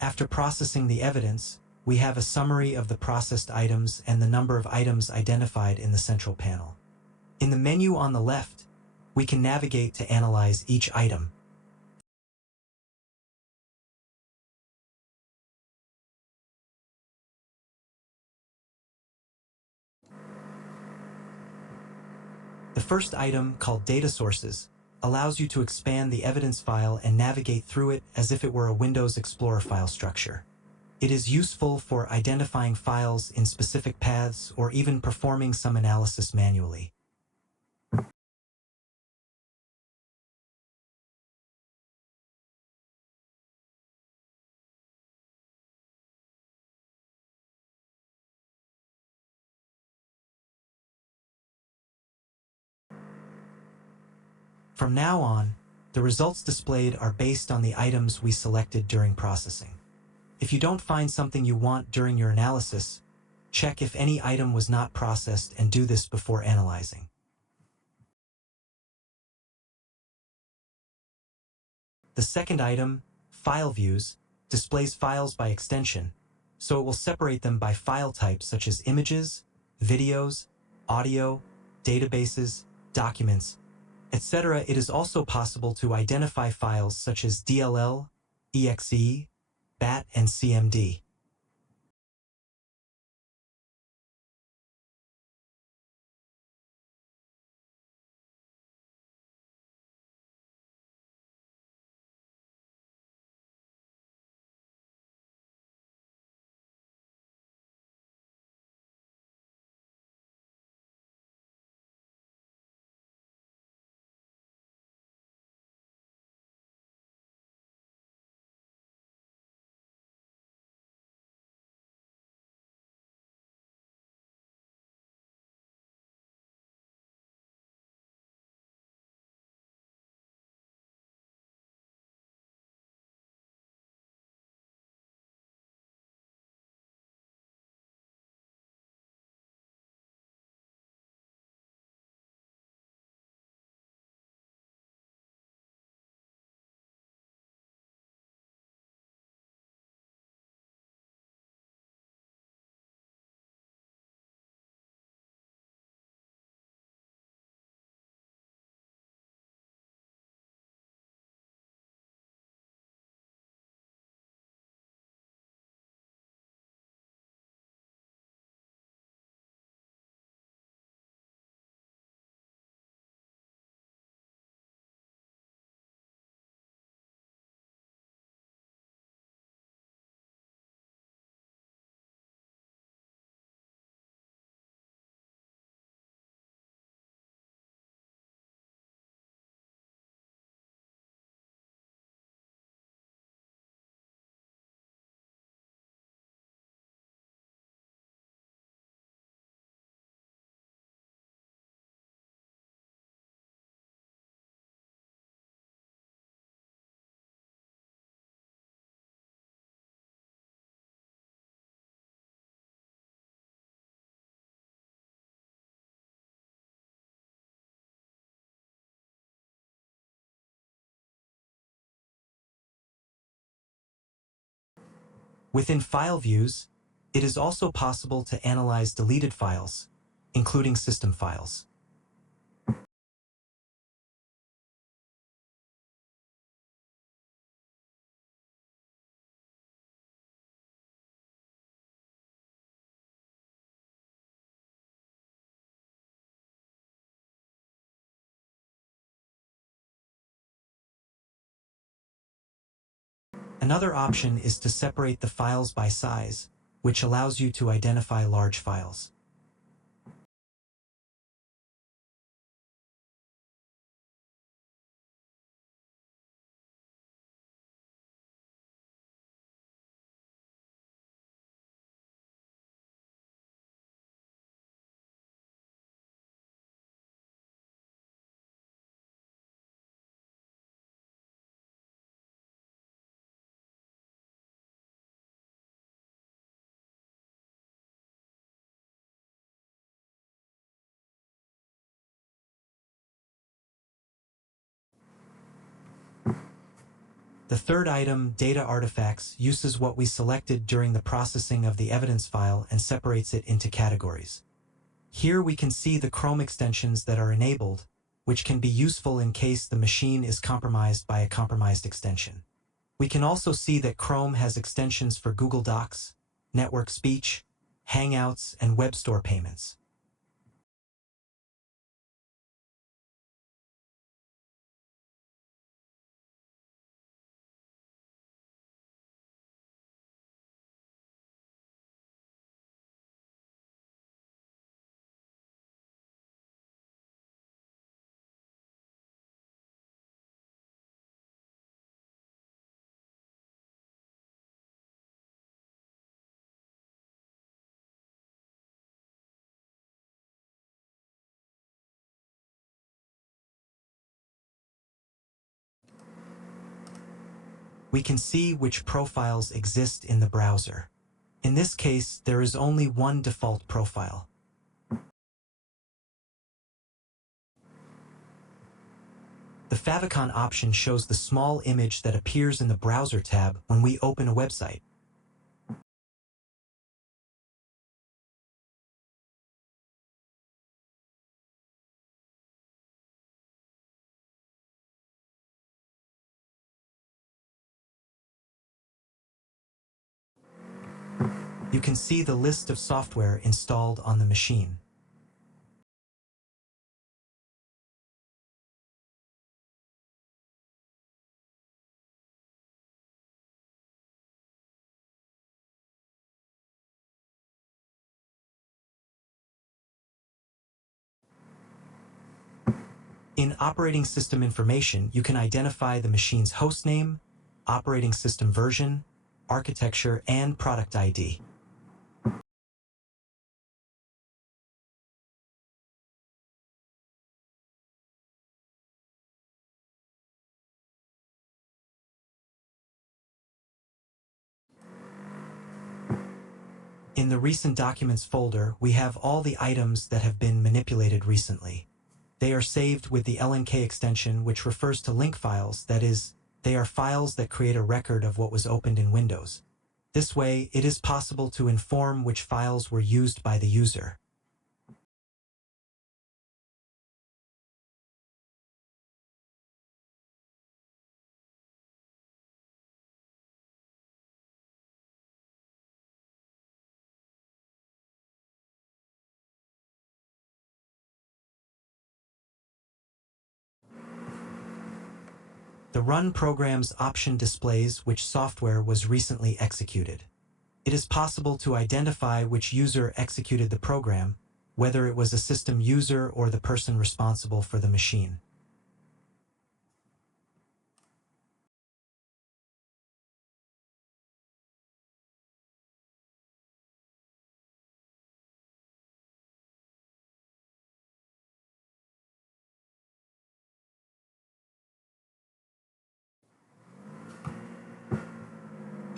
After processing the evidence, we have a summary of the processed items and the number of items identified in the central panel. In the menu on the left, we can navigate to analyze each item. The first item, called Data Sources, allows you to expand the evidence file and navigate through it as if it were a Windows Explorer file structure. It is useful for identifying files in specific paths or even performing some analysis manually. From now on, the results displayed are based on the items we selected during processing. If you don't find something you want during your analysis, check if any item was not processed and do this before analyzing. The second item, File Views, displays files by extension, so it will separate them by file types such as images, videos, audio, databases, documents, etc. It is also possible to identify files such as DLL, EXE, BAT, and CMD. Within File Views, it is also possible to analyze deleted files, including system files. Another option is to separate the files by size, which allows you to identify large files. The third item, Data Artifacts, uses what we selected during the processing of the evidence file and separates it into categories. Here we can see the Chrome extensions that are enabled, which can be useful in case the machine is compromised by a compromised extension. We can also see that Chrome has extensions for Google Docs, Network Speech, Hangouts, and Web Store payments. We can see which profiles exist in the browser. In this case, there is only one default profile. The favicon option shows the small image that appears in the Browser tab when we open a website. You can see the list of software installed on the machine. In operating system information, you can identify the machine's hostname, operating system version, architecture, and product ID. In the Recent Documents folder, we have all the items that have been manipulated recently. They are saved with the LNK extension, which refers to link files, that is, they are files that create a record of what was opened in Windows. This way, it is possible to inform which files were used by the user. The Run Programs option displays which software was recently executed. It is possible to identify which user executed the program, whether it was a system user or the person responsible for the machine.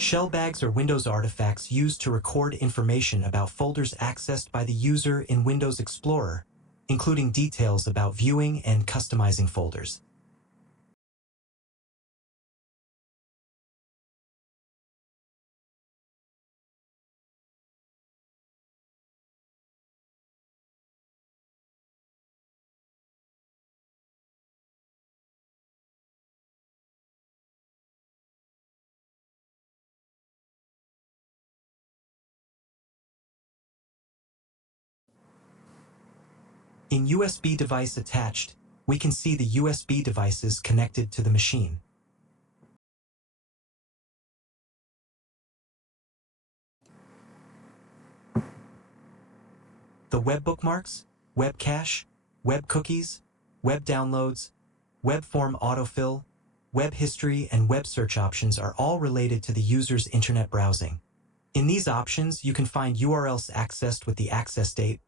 Shell bags are Windows artifacts used to record information about folders accessed by the user in Windows Explorer, including details about viewing and customizing folders. In USB device attached, we can see the USB devices connected to the machine. The web bookmarks, web cache, web cookies, web downloads, web form autofill, web history, and web search options are all related to the user's internet browsing. In these options, you can find URLs accessed with the access date,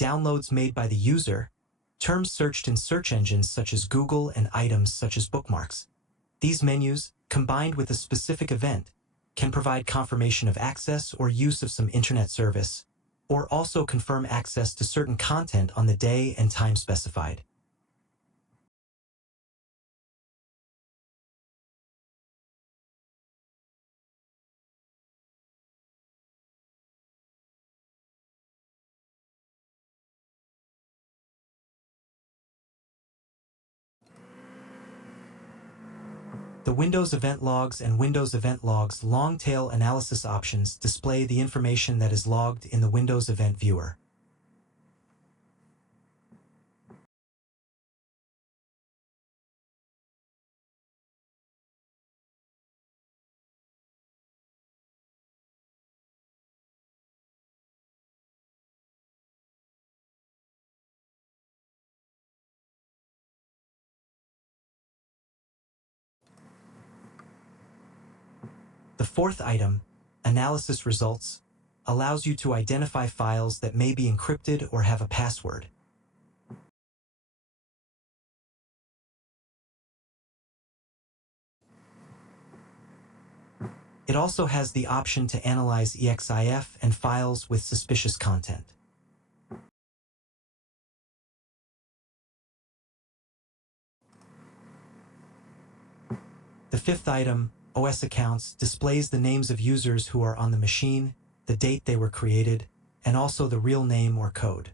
downloads made by the user, terms searched in search engines such as Google, and items such as bookmarks. These menus, combined with a specific event, can provide confirmation of access or use of some internet service, or also confirm access to certain content on the day and time specified. The Windows Event Logs and Windows Event Logs long-tail analysis options display the information that is logged in the Windows Event Viewer. The fourth item, Analysis Results, allows you to identify files that may be encrypted or have a password. It also has the option to analyze EXIF and files with suspicious content. The fifth item, OS Accounts, displays the names of users who are on the machine, the date they were created, and also the real name or code.